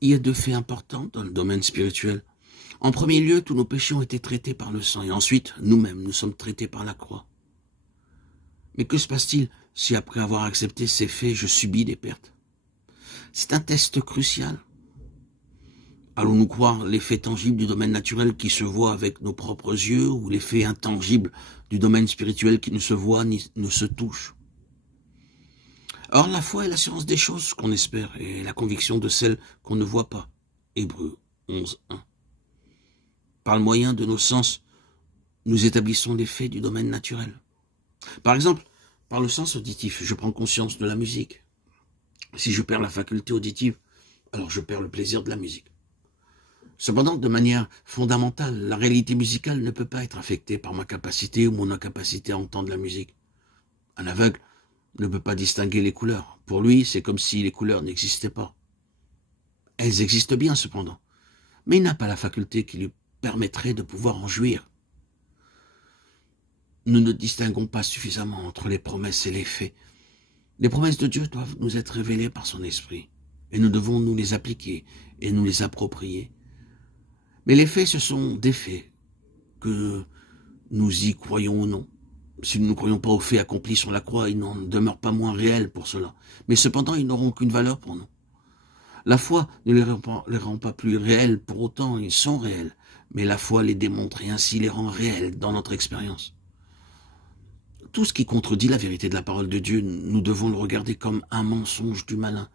Il y a deux faits importants dans le domaine spirituel. En premier lieu, tous nos péchés ont été traités par le sang, et ensuite, nous-mêmes, nous sommes traités par la croix. Mais que se passe-t-il si après avoir accepté ces faits, je subis des pertes? C'est un test crucial. Allons-nous croire les faits tangibles du domaine naturel qui se voient avec nos propres yeux, ou les faits intangibles du domaine spirituel qui ne se voient ni ne se touchent? Or, la foi est l'assurance des choses qu'on espère et la conviction de celles qu'on ne voit pas. Hébreux 11:1. Par le moyen de nos sens, nous établissons les faits du domaine naturel. Par exemple, par le sens auditif, je prends conscience de la musique. Si je perds la faculté auditive, alors je perds le plaisir de la musique. Cependant, de manière fondamentale, la réalité musicale ne peut pas être affectée par ma capacité ou mon incapacité à entendre la musique. Un aveugle ne peut pas distinguer les couleurs. Pour lui, c'est comme si les couleurs n'existaient pas. Elles existent bien cependant, mais il n'a pas la faculté qui lui permettrait de pouvoir en jouir. Nous ne distinguons pas suffisamment entre les promesses et les faits. Les promesses de Dieu doivent nous être révélées par son esprit, et nous devons nous les appliquer et nous les approprier. Mais les faits, ce sont des faits, que nous y croyons ou non. Si nous ne croyons pas aux faits accomplis sur la croix, ils n'en demeurent pas moins réels pour cela. Mais cependant, ils n'auront aucune valeur pour nous. La foi ne les rend pas plus réels, pour autant ils sont réels. Mais la foi les démontre et ainsi les rend réels dans notre expérience. Tout ce qui contredit la vérité de la parole de Dieu, nous devons le regarder comme un mensonge du malin.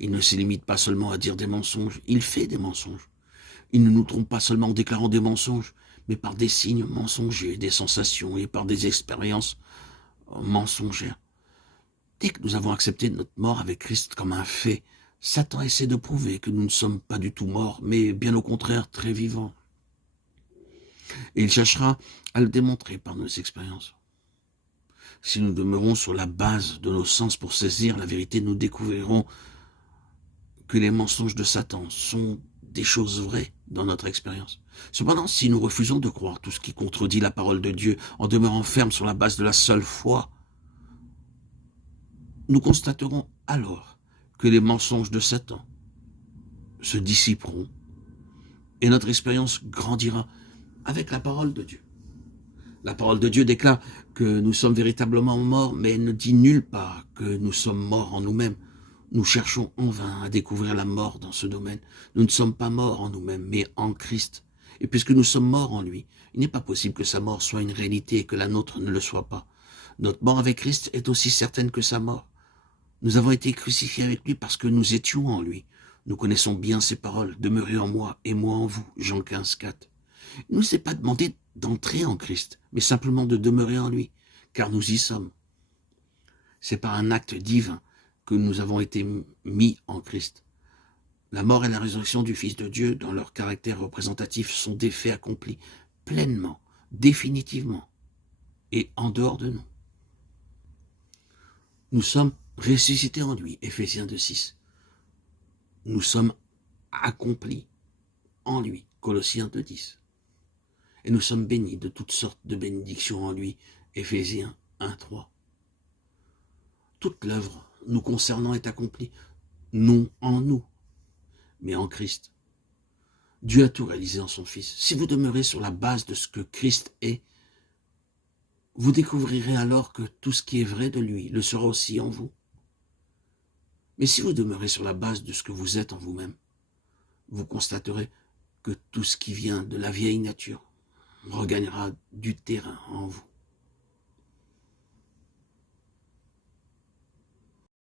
Il ne se limite pas seulement à dire des mensonges, il fait des mensonges. Il ne nous trompe pas seulement en déclarant des mensonges, mais par des signes mensongers, des sensations et par des expériences mensongères. Dès que nous avons accepté notre mort avec Christ comme un fait, Satan essaie de prouver que nous ne sommes pas du tout morts, mais bien au contraire très vivants. Et il cherchera à le démontrer par nos expériences. Si nous demeurons sur la base de nos sens pour saisir la vérité, nous découvrirons que les mensonges de Satan sont des choses vraies dans notre expérience. Cependant, si nous refusons de croire tout ce qui contredit la parole de Dieu en demeurant fermes sur la base de la seule foi, nous constaterons alors que les mensonges de Satan se dissiperont et notre expérience grandira avec la parole de Dieu. La parole de Dieu déclare que nous sommes véritablement morts, mais elle ne dit nulle part que nous sommes morts en nous-mêmes. Nous cherchons en vain à découvrir la mort dans ce domaine. Nous ne sommes pas morts en nous-mêmes, mais en Christ. Et puisque nous sommes morts en lui, il n'est pas possible que sa mort soit une réalité et que la nôtre ne le soit pas. Notre mort avec Christ est aussi certaine que sa mort. Nous avons été crucifiés avec lui parce que nous étions en lui. Nous connaissons bien ses paroles. Demeurez en moi et moi en vous. Jean 15:4. Il ne nous est pas demandé d'entrer en Christ, mais simplement de demeurer en lui, car nous y sommes. C'est par un acte divin que nous avons été mis en Christ. La mort et la résurrection du Fils de Dieu, dans leur caractère représentatif, sont des faits accomplis pleinement, définitivement, et en dehors de nous. Nous sommes ressuscités en lui, Éphésiens 2:6. Nous sommes accomplis en lui, Colossiens 2:10. Et nous sommes bénis de toutes sortes de bénédictions en lui, Éphésiens 1:3. Toute l'œuvre nous concernant est accomplie, non en nous, mais en Christ. Dieu a tout réalisé en son Fils. Si vous demeurez sur la base de ce que Christ est, vous découvrirez alors que tout ce qui est vrai de lui le sera aussi en vous. Mais si vous demeurez sur la base de ce que vous êtes en vous-même, vous constaterez que tout ce qui vient de la vieille nature regagnera du terrain en vous.